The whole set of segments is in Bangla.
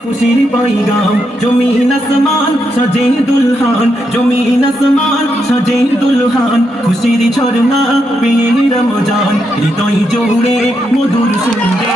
খুশির পাইগাম জমিন আসমান সাজে দুলহান জমিন আসমান সাজে দুলহান খুশির ঝরনা পেয়ে রমজান হৃদয় জোড়ে মধুর সুরে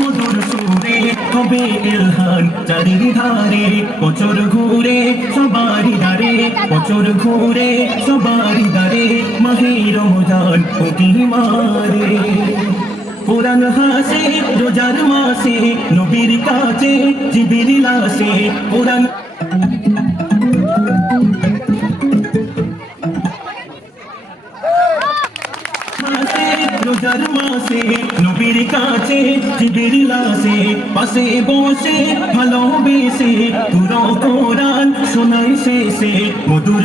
মধুর সুরে হবে ইলহান চারি ধারে, বছর ঘুরে, সবারি দারে বছর ঘুরে, সবারি দারে মাহে রমজান উকি মারে। পুরান হাসে, রোজার মাসে, নবীর কাছে জিবির লাসে পুরান হাসে, রোজার মাসে, নবীর কাছে জিবির লাসে পাশে বসে কোরআন শোনাই শেষে। মধুর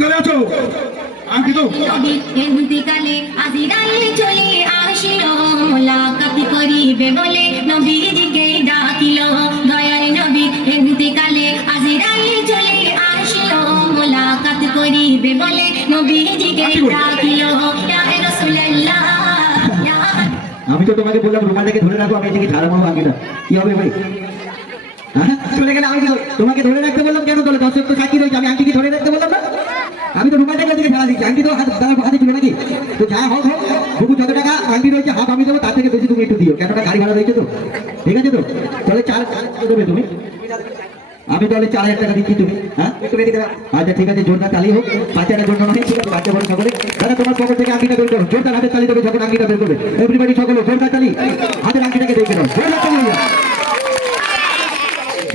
কি করে আছো? আঙ্কিত। নবী এহুদিকালে আজিরাইল চলে আসিল। মোলাকাত করিবে বলে নবীজিকে ডাকিল। দয়াল নবী এহুদিকালে আজিরাইল চলে আসিল। মোলাকাত করিবে বলে নবীজিকে ডাকিল। ইয়া রাসূলুল্লাহ আমি তো তোমাকে বললাম রুমালটাকে ধরে রাখো আমি এদিকে ঝাড়া মারবো কি হবে ভাই? হ্যাঁ চলে গেলে আমি তোমাকে ধরে রাখতে বললাম কেন? তাহলে দর্শক তো সাক্ষী রয়েছে আমি ধরে রাখতে বললাম না? আমি তো রুমালটাকে ওদিকে ফেলা দিচ্ছি আঙ্কি তো হাত হাতে ছিল নাকি? তো যা হোক হোক বুকু যত টাকা আঙ্কি রয়েছে হাফ আমি দেবো তার থেকে বেশি তুমি একটু দিও। কেন গাড়ি ভাড়া রয়েছে তো? ঠিক আছে তো? তাহলে চার দেবে তুমি। আমি তাহলে চার হাজার টাকা দিচ্ছি তুমি হ্যাঁ? আচ্ছা ঠিক আছে জোরদার তালি হোক। বাচ্চাটা জন্য নয় ঠিক আছে বাচ্চা বড় সকলে। দাদা তোমার পকেট থেকে আঙ্কিটা বের করো। জোরদার হাতের তালি দেবে যখন আঙ্কিটা বের করবে। এভরিবাডি সকলে জোরদার তালি। হাতের আঙ্কিটাকে দেখে নাও। জোরদার তালি।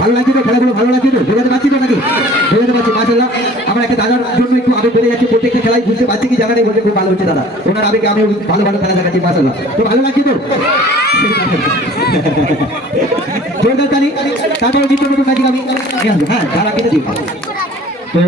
ভালো লাগছে তো খেলাগুলো ভালো লাগছে তো? বোঝাতে পারছি তো নাকি? বোঝাতে পারছি মাসাল্লাহ আমার একটা দাদার জন্য একটু আবেগ বেড়ে যাচ্ছে, প্রত্যেকটা খেলায় বুঝতে পারছি কি জায়গা নেই বলতে খুব ভালো হচ্ছে দাদা। ওনার আবেগে আমি ভালো ভালো খেলা দেখাচ্ছি মাসাল্লাহ তো ভালো লাগছে তো? তারপরে আমি হ্যাঁ তারা কিন্তু তো